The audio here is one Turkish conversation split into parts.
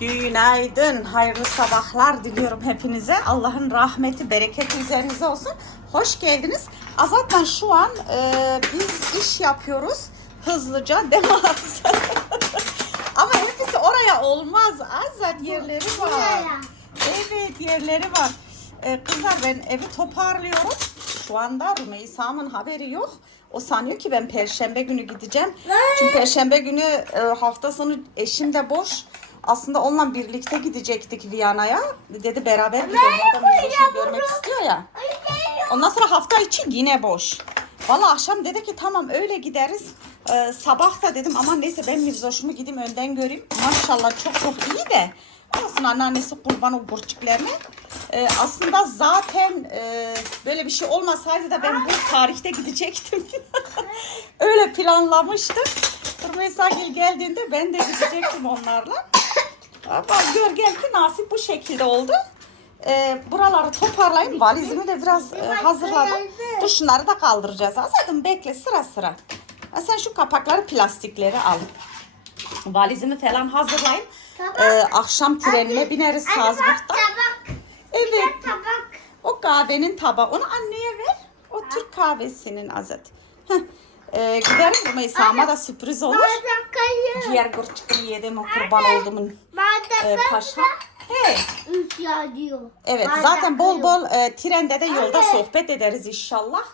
Günaydın, hayırlı sabahlar diliyorum hepinize. Allah'ın rahmeti, bereketi üzerinize olsun. Hoş geldiniz. Azat'la şu an e, biz iş yapıyoruz hızlıca Azat? Ama hepsi oraya olmaz. Azat yerleri var. Evet yerleri var. E, kızlar ben evi toparlıyorum. Şu anda Rümeysa'nın haberi yok. O sanıyor ki ben perşembe günü gideceğim. Çünkü perşembe günü e, hafta sonu eşim de boş. Aslında onunla birlikte gidecektik Viyana'ya. Dedi beraber gidelim. Da Mirzoş'u görmek istiyor ya. Ondan sonra hafta içi yine boş. Valla akşam dedi ki tamam öyle gideriz. Ee, sabah da dedim aman neyse ben Mirzoş'umu gideyim önden göreyim. Maşallah çok çok iyi de. Olsun anneannesi kurban o burçiklerine. Ee, aslında zaten e, böyle bir şey olmasaydı da ben bu tarihte gidecektim. öyle planlamıştım. Rümeysa geldiğinde ben de gidecektim onlarla. Bak gör gel ki nasip bu şekilde oldu. Ee, buraları toparlayayım. Valizimi de biraz e, hazırladım. Dur şunları da kaldıracağız. Azadım bekle sıra sıra. Ha, sen şu kapakları plastikleri al. Valizimi falan hazırlayayım. Tabak. Ee, akşam trenine bineriz Anne Salzburg'da. Evet. O kahvenin tabağı. Onu anneye ver. O Türk kahvesinin Azat. Heh. Ee, giderim Rümeysa'ma da sürpriz olur. Bardakayı. Ciğer gırçıkını yedim o kurban olduğumun e, Bardakayı. paşa. Diyor. Evet zaten bol bol e, trende de yolda Anne. sohbet ederiz inşallah.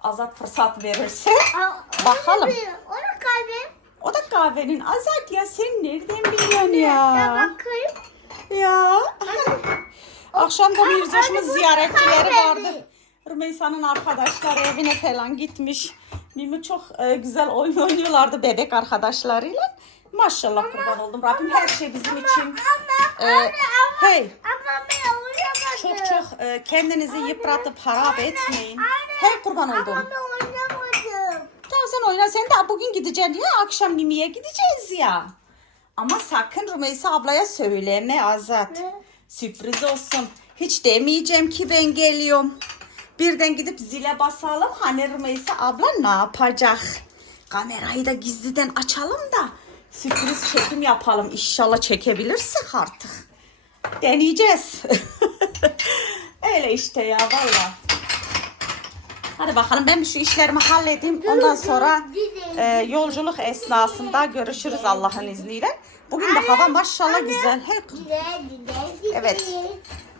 Azat fırsat verirse. Aa, Bakalım. Bir- onu kalbim. O da kahvenin Azat ya sen nereden biliyorsun Ya ya? bakayım. Ya. Akşam da bir Anne, bu ziyaretçileri vardı. Rümeysa'nın arkadaşları evine falan gitmiş. Mimi çok e, güzel oyun oynuyorlardı bebek arkadaşlarıyla. Maşallah kurban oldum. Rabbim her şey bizim için. Ama, E, anne, ama, hey. ama. Çok çok e, kendinizi yıpratıp harap etmeyin. Anne, Hey kurban oldum. Ama oynamadım. Tamam sen oyna. Sen de bugün gideceksin ya. Akşam Mimi'ye gideceğiz ya. Ama sakın Rümeysa ablaya söyleme Azat. Ne? Sürpriz olsun. Hiç demeyeceğim ki ben geliyorum. Birden gidip zile basalım. Hani Rümeysa abla ne yapacak? Kamerayı da gizliden açalım da sürpriz çekim yapalım. İnşallah çekebilirsek artık. Deneyeceğiz. Öyle işte ya valla. Hadi bakalım ben şu işlerimi halledeyim. Ondan sonra e, yolculuk esnasında görüşürüz Allah'ın izniyle. Bugün de hava maşallah güzel. Gide. Evet.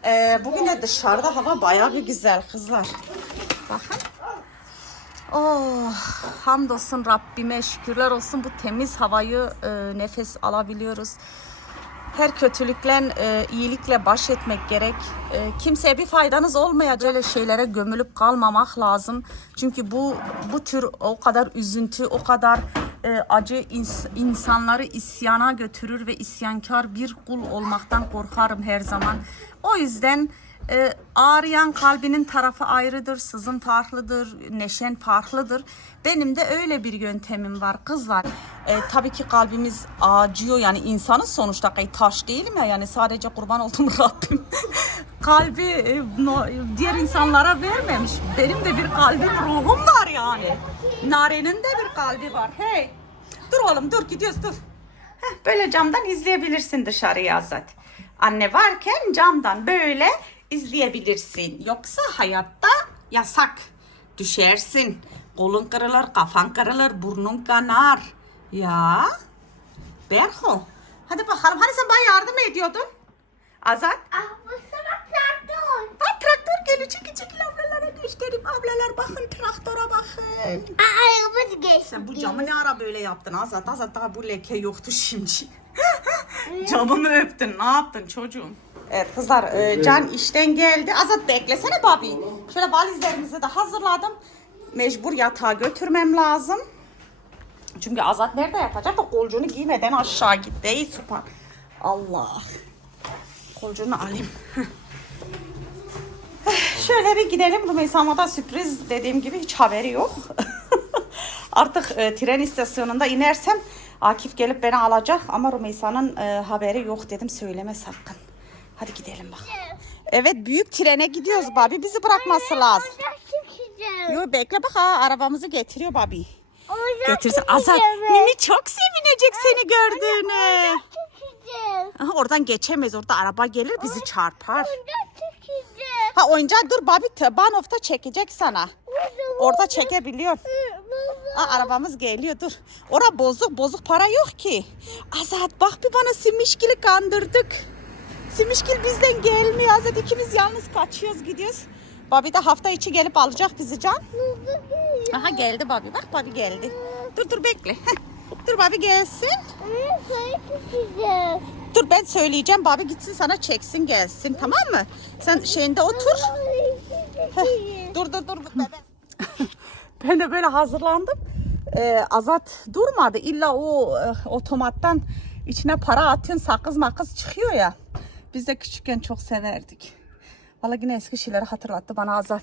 E, bugün de dışarıda hava bayağı bir güzel kızlar. Bakın. Oh, hamdolsun Rabbime şükürler olsun bu temiz havayı e, nefes alabiliyoruz. Her kötülükle, e, iyilikle baş etmek gerek. E, kimseye bir faydanız olmayacak. Böyle şeylere gömülüp kalmamak lazım. Çünkü bu bu tür o kadar üzüntü, o kadar e, acı ins- insanları isyana götürür ve isyankar bir kul olmaktan korkarım her zaman. O yüzden e, ağrıyan kalbinin tarafı ayrıdır, sızın farklıdır, neşen farklıdır. Benim de öyle bir yöntemim var kızlar. E, tabii ki kalbimiz acıyor yani insanın sonuçta taş değilim ya yani sadece kurban olduğum Rabbim kalbi e, no- diğer insanlara vermemiş. Benim de bir kalbim ruhum var yani. Narenin de bir kalbi var. Hey dur oğlum dur gidiyoruz dur. Böyle camdan izleyebilirsin dışarıya Azat. Anne varken camdan böyle izleyebilirsin. Yoksa hayatta yasak. Düşersin. Kolun kırılır, kafan kırılır, burnun kanar. Ya. Berho. Hadi bakalım. Hani sen bana yardım ediyordun? Azat. Ah bu sana traktör. Aa, traktör geliyor. Çekil çekil ablalara göstereyim. Ablalar bakın traktöre bakın. Aa, arabası geçti. Sen bu camı ne ara böyle yaptın Azat? Azat daha bu leke yoktu şimdi. Camımı öptün. Ne yaptın çocuğum? Evet kızlar e, Can işten geldi. Azat beklesene babi. Şöyle valizlerimizi de hazırladım. Mecbur yatağa götürmem lazım. Çünkü Azat nerede yapacak da kolcuğunu giymeden aşağı gitti. Ey süper. Allah. Kolcuğunu alayım. Şöyle bir gidelim. Rümeysa'ma da sürpriz dediğim gibi hiç haberi yok. Artık e, tren istasyonunda inersem Akif gelip beni alacak ama Rümeysa'nın e, haberi yok dedim söyleme sakın. Hadi gidelim bak. Evet büyük trene gidiyoruz Babi bizi bırakması lazım. Yo bekle bak ha arabamızı getiriyor Babi. Getirse. Azat Mimi çok sevinecek seni gördüğüne. Aha, oradan geçemez. Orada araba gelir bizi çarpar. Ha oyuncak dur Babi Banov'da çekecek sana. Orada çekebiliyor. Aa, arabamız geliyor dur. Ora bozuk bozuk para yok ki. Azat bak bir bana Simişkil'i kandırdık. Simişkil bizden gelmiyor. Azat ikimiz yalnız kaçıyoruz gidiyoruz. Babi de hafta içi gelip alacak bizi Can. Aha geldi Babi bak Babi geldi. Dur dur bekle. Dur Babi gelsin. Anne. Dur ben söyleyeceğim Babi gitsin sana çeksin gelsin tamam mı? Sen şeyinde otur. Dur dur dur. Ben, ben de böyle hazırlandım. Ee, Azat durmadı. İlla o e, otomattan içine para atın sakız makız çıkıyor ya. Biz de küçükken çok severdik. Valla yine eski şeyleri hatırlattı bana Azat.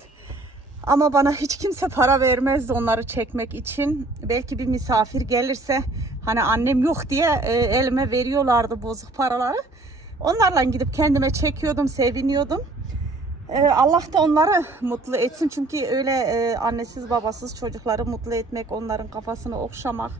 Ama bana hiç kimse para vermezdi onları çekmek için. Belki bir misafir gelirse hani annem yok diye e, elime veriyorlardı bozuk paraları. Onlarla gidip kendime çekiyordum, seviniyordum. Ee, Allah da onları mutlu etsin çünkü öyle e, annesiz babasız çocukları mutlu etmek, onların kafasını okşamak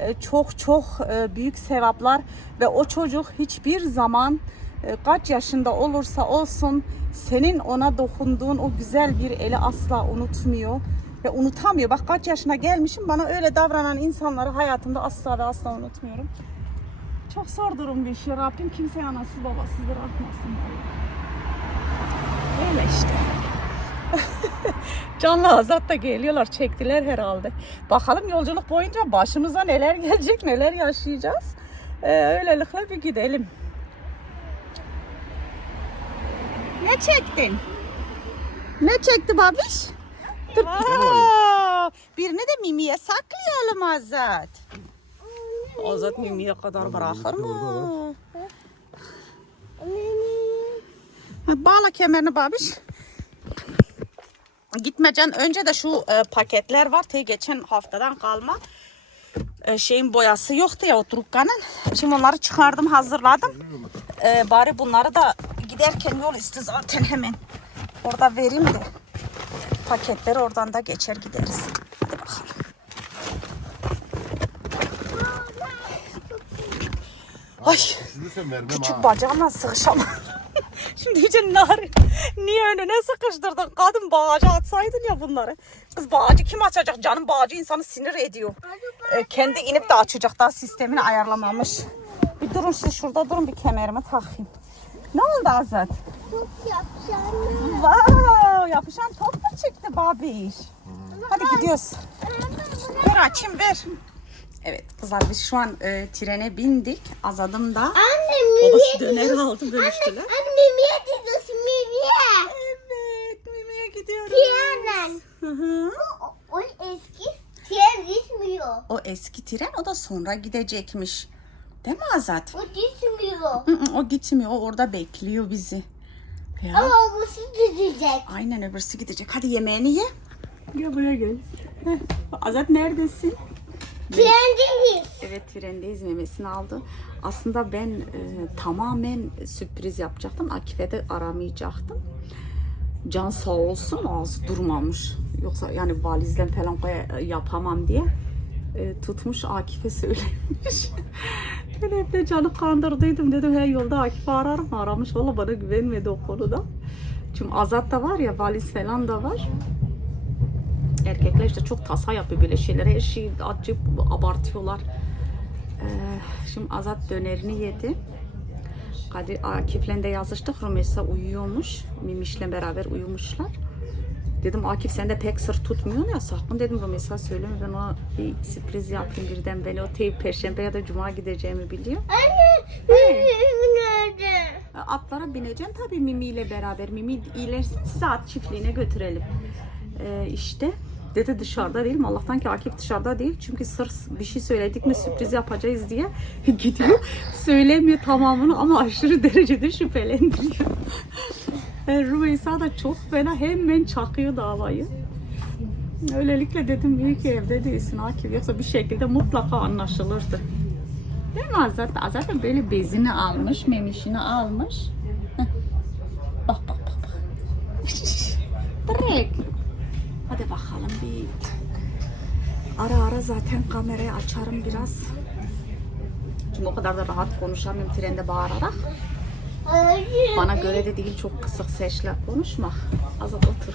e, çok çok e, büyük sevaplar ve o çocuk hiçbir zaman e, kaç yaşında olursa olsun senin ona dokunduğun o güzel bir eli asla unutmuyor ve unutamıyor. Bak kaç yaşına gelmişim bana öyle davranan insanları hayatımda asla ve asla unutmuyorum. Çok zor durum bir şey. Rabbim kimseye anasız babasız bırakmasın. Öyle işte. Canlı Azat da geliyorlar. Çektiler herhalde. Bakalım yolculuk boyunca başımıza neler gelecek, neler yaşayacağız. Ee, öylelikle bir gidelim. Ne çektin? Ne çekti babiş? Dur. Aa, birini de Mimi'ye saklayalım Azat. Azat Mimi'ye kadar bırakır mı? Bağla kemerini babiş. Gitmeden önce de şu e, paketler var. Te geçen haftadan kalma. E, şeyin boyası yoktu ya o trukkanın. Şimdi onları çıkardım hazırladım. E, bari bunları da giderken yol üstü zaten hemen orada vereyim de paketleri oradan da geçer gideriz. Hadi bakalım. Ay. Küçük bacağımla sıkışamam. Şimdi iyice nari. Niye önüne sıkıştırdın? Kadın bağcı atsaydın ya bunları. Kız bağcı kim açacak? Canım bağcı insanı sinir ediyor. Ee, kendi inip de açacak. Daha sistemini ayarlamamış. Bir durun siz şurada durun bir kemerimi takayım. Ne oldu Azat? Çok yapacağım. Wow, yapışan top mu çıktı babiş? Hadi gidiyoruz. Ver açayım ver. Evet kızlar biz şu an e, trene bindik. Azadım da. Anne Babası döner aldı bölüştüler. Anne Mimi'ye gidiyorsun Mimi'ye. Evet, Mimi'ye gidiyoruz. Tiyanen. Hı hı. O, o eski tren gitmiyor. O eski tren o da sonra gidecekmiş. Değil mi Azat? O gitmiyor. Hı hı, O gitmiyor, o orada bekliyor bizi. Ya. Ama babası gidecek. Aynen öbürsü gidecek. Hadi yemeğini ye. Gel buraya gel. Heh, Azat neredesin? Trendeyiz. Evet trendeyiz memesini aldı. Aslında ben e, tamamen sürpriz yapacaktım. Akif'e de aramayacaktım. Can sağ olsun az durmamış. Yoksa yani valizle falan koy- yapamam diye e, tutmuş Akif'e söylemiş. Ben hep de canı kandırdıydım dedim her yolda Akif'i ararım aramış. Valla bana güvenmedi o konuda. Çünkü Azat da var ya valiz falan da var. Erkekler işte çok tasa yapıyor böyle şeylere. Her şeyi acıp abartıyorlar. Ee, şimdi Azat dönerini yedi. Kadir Akif'le de yazıştık. Rumeysa uyuyormuş. Mimiş'le beraber uyumuşlar. Dedim Akif sen de pek sır tutmuyorsun ya sakın dedim Rumeysa söyleme ben ona bir sürpriz yapayım birden beni o teyip perşembe ya da cuma gideceğimi biliyor. Anne nerede? Atlara bineceğim tabii Mimi ile beraber. Mimi iyileşsin size at çiftliğine götürelim. Ee, işte dedi dışarıda değil mi? Allah'tan ki Akif dışarıda değil. Çünkü sır bir şey söyledik mi sürpriz yapacağız diye gidiyor. Söylemiyor tamamını ama aşırı derecede şüphelendiriyor. E, Rümeysa da çok fena hemen çakıyor davayı. Öylelikle dedim iyi ki evde değilsin Akif. Yoksa bir şekilde mutlaka anlaşılırdı. Değil mi Azat? Azat böyle bezini almış, memişini almış. Heh. Bak bak bak bak. Bırak. Hadi bakalım bir. Ara ara zaten kamerayı açarım biraz. hakim o kadar da rahat konuşamıyorum trende bağırarak. Bana göre de değil çok kısık sesle konuşmak. Azat otur.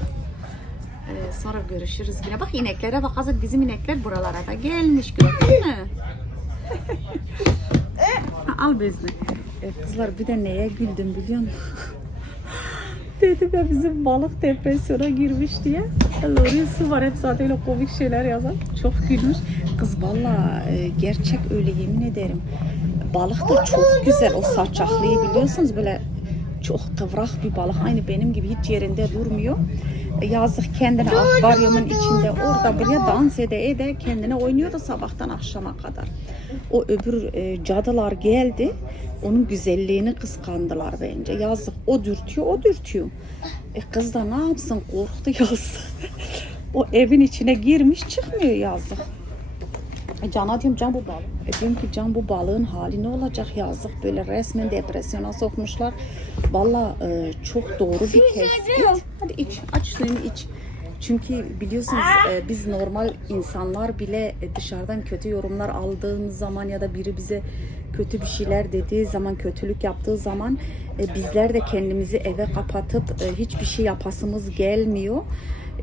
Ee, sonra görüşürüz yine. Bak ineklere bak Azat bizim inekler buralara da gelmiş gördün mü? Al bezini. Ee, kızlar bir de neye güldüm biliyor musun? Dedim ya bizim balık depresyona girmiş diye. Lori su var hep zaten öyle komik şeyler yazar. Çok gülmüş. Kız valla e, gerçek öyle yemin ederim. Balık da çok güzel o saçaklıyı biliyorsunuz böyle çok kıvrak bir balık. Aynı benim gibi hiç yerinde durmuyor. E, Yazık kendine akvaryumun içinde orada buraya dans ede ede kendine oynuyordu sabahtan akşama kadar. O öbür e, cadılar geldi. Onun güzelliğini kıskandılar bence. Yazık o dürtüyor o dürtüyor. E kız da ne yapsın korktu yazık. o evin içine girmiş çıkmıyor yazık. E Can'a diyorum Can bu balık. E diyorum ki Can bu balığın hali ne olacak yazık böyle resmen depresyona sokmuşlar. Valla e, çok doğru bir tespit. Hadi iç aç suyunu iç. Çünkü biliyorsunuz e, biz normal insanlar bile e, dışarıdan kötü yorumlar aldığımız zaman ya da biri bize kötü bir şeyler dediği zaman, kötülük yaptığı zaman e, bizler de kendimizi eve kapatıp e, hiçbir şey yapasımız gelmiyor.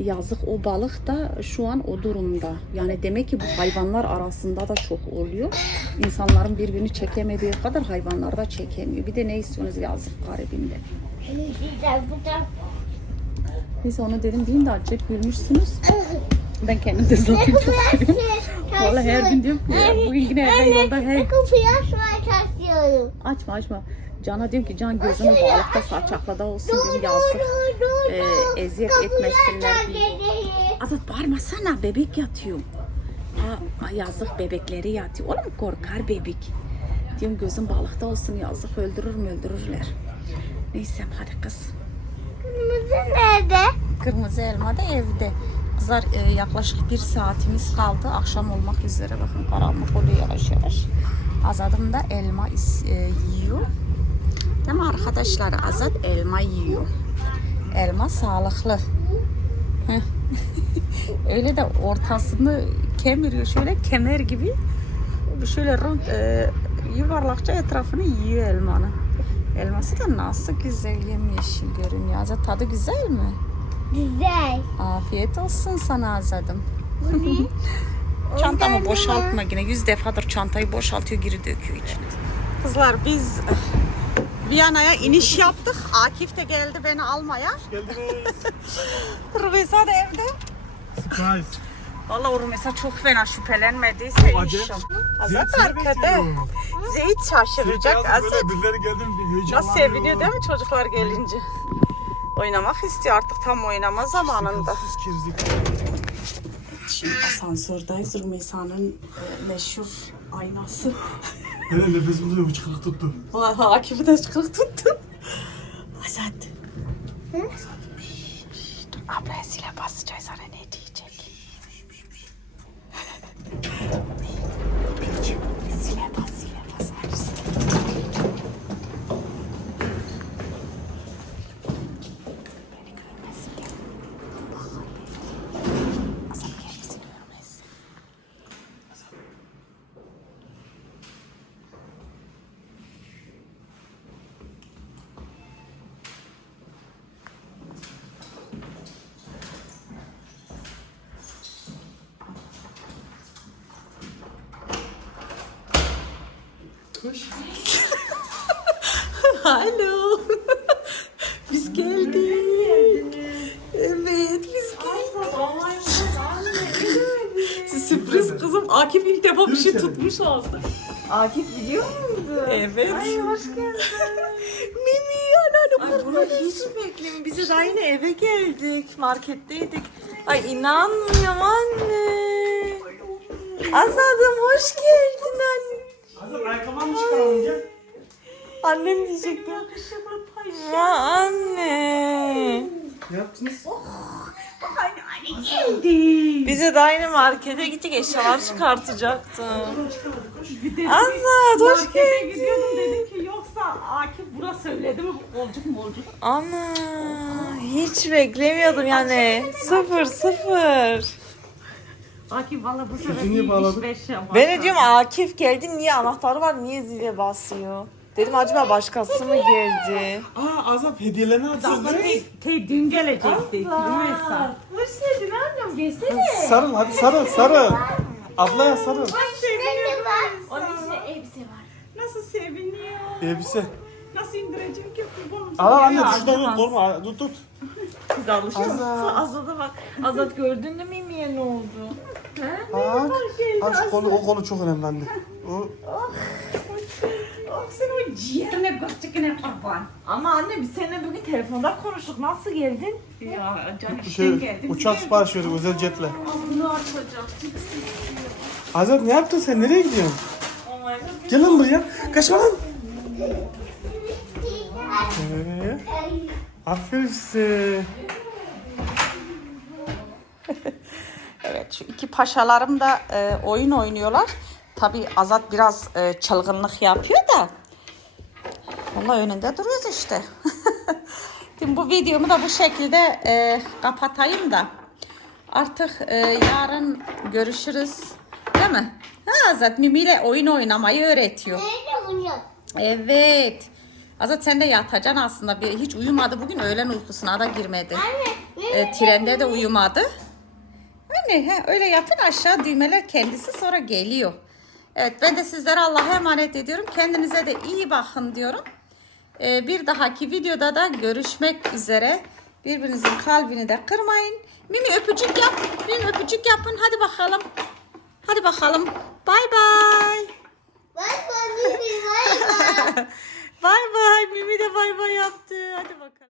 Yazık o balık da şu an o durumda. Yani demek ki bu hayvanlar arasında da çok oluyor. İnsanların birbirini çekemediği kadar hayvanlar da çekemiyor. Bir de ne istiyorsunuz yazık garibinde. Neyse onu dedim deyin de acayip gülmüşsünüz. Ben kendim de zaten çok gülüyorum. Vallahi her gün diyorum ki bugün yine evden yolda her... Açma açma. Can'a diyorum ki Can gözünü balıkta saçaklada olsun diye yazdık. Ee, eziyet etmesinler diye. Azat bağırmasana bebek yatıyor. Ha, yazık bebekleri yatıyor. Oğlum korkar bebek. Diyorum gözün balıkta olsun yazık öldürür mü öldürürler. Neyse hadi kız. Kırmızı nerede? Kırmızı elma da evde. Kızlar e, yaklaşık bir saatimiz kaldı. Akşam olmak üzere bakın karanlık oluyor yavaş yavaş. Azadım da elma e, yiyor. Değil mi arkadaşlar? Azat elma yiyor. Elma sağlıklı. Öyle de ortasını kemiriyor şöyle kemer gibi. Şöyle rund, e, yuvarlakça etrafını yiyor elmanın. Elması da nasıl güzel yemyeşil görünüyor. Azat tadı güzel mi? Güzel. Afiyet olsun sana ne? Çantamı boşaltma yine. Yüz defadır çantayı boşaltıyor geri döküyor içine. Kızlar biz Viyana'ya iniş yaptık. Akif de geldi beni almaya. Geldiniz. Rümeysa da evde. Surprise. Vallahi o Rümeysa çok fena şüphelenmediyse inşallah. Azat arkada. Zeyt şaşıracak. Azat. birileri geldi mi. Nasıl seviniyor değil mi çocuklar gelince? Oynamak istiyor artık tam oynama zamanında. Şimdi asansördeyiz. Rümeysa'nın e, meşhur aynası. Hele nefesim duyuyor hıçkırık tuttu. Vallahi Akif'i de çıkıp tuttum. Azat. Dur ablaya zile basacağız Kuş. Alo. biz geldik. Evet biz geldik. Sürpriz kızım. Akif ilk defa bir şey tutmuş ağzına. Akif biliyor muydu? Evet. Ay hoş geldin. Mimi anneanne Ay bunu hiç beklemiyorum. Biz de daha yine eve geldik. Marketteydik. Ay inanmıyorum anne. Azadım hoş geldin anne. Hazır ayakkabılarını mı çıkaralım gel. Annem diyecekti. Ya anne. Ne yaptınız? Bize daha yine markete gidecek eşyalar çıkartacaktım. Azat hoş Markete geldin. gidiyordum dedim ki yoksa Akif bura söyledi mi bolcuk molcuk. Ana hiç beklemiyordum yani. Sıfır sıfır. Akif valla bu sefer Niye iyi bağladın? iş beş yapar. Ben de diyorum Akif geldi niye anahtarı var niye zile basıyor? Dedim acaba başkası mı geldi? Aa Azat hediyelerini değil mi? Te, te dün gelecekti. Rümeysa. Hoş geldin annem gelsene. Sarıl hadi sarıl sarıl. Ablaya sarıl. Ne var? Onun içinde elbise var. Nasıl seviniyor. Elbise. Nasıl indireceğim ki kurbanım. Aa anne dur şuradan tut korkma. Tut tut. Kız alışıyor. Azat. Azat'a bak. Azat gördün mü Mimi'ye ne oldu? Bak. Bak şu kolu, o kolu çok önemli anne. O, Oh, sen o ciğerine göktüküne kurban. Ama anne biz seninle bugün telefonda konuştuk. Nasıl geldin? Ya can bu işten şey, geldim. uçak sipariş verdik özel jetle. Bunu açacak. Azat ne yaptın sen? Nereye gidiyorsun? Oh my god. Gel lan buraya. Kaçma lan. Ee, aferin size. Evet şu iki paşalarım da e, oyun oynuyorlar. Tabi Azat biraz e, çılgınlık yapıyor da. Valla önünde duruyoruz işte. Şimdi bu videomu da bu şekilde e, kapatayım da. Artık e, yarın görüşürüz. Değil mi? Ha, Azat Mimi ile oyun oynamayı öğretiyor. Evet. Azat sen de yatacaksın aslında. Bir, hiç uyumadı bugün. Öğlen uykusuna da girmedi. Anne. E, trende de uyumadı. Anne he, öyle yapın aşağı düğmeler kendisi sonra geliyor. Evet ben de sizlere Allah'a emanet ediyorum. Kendinize de iyi bakın diyorum. E, bir dahaki videoda da görüşmek üzere. Birbirinizin kalbini de kırmayın. Mimi öpücük yap. Mimi öpücük yapın. Hadi bakalım. Hadi bakalım. Bay bay. Bay bay. Bay bay. Bay bay. Mimi de bay bay yaptı. Hadi bakalım.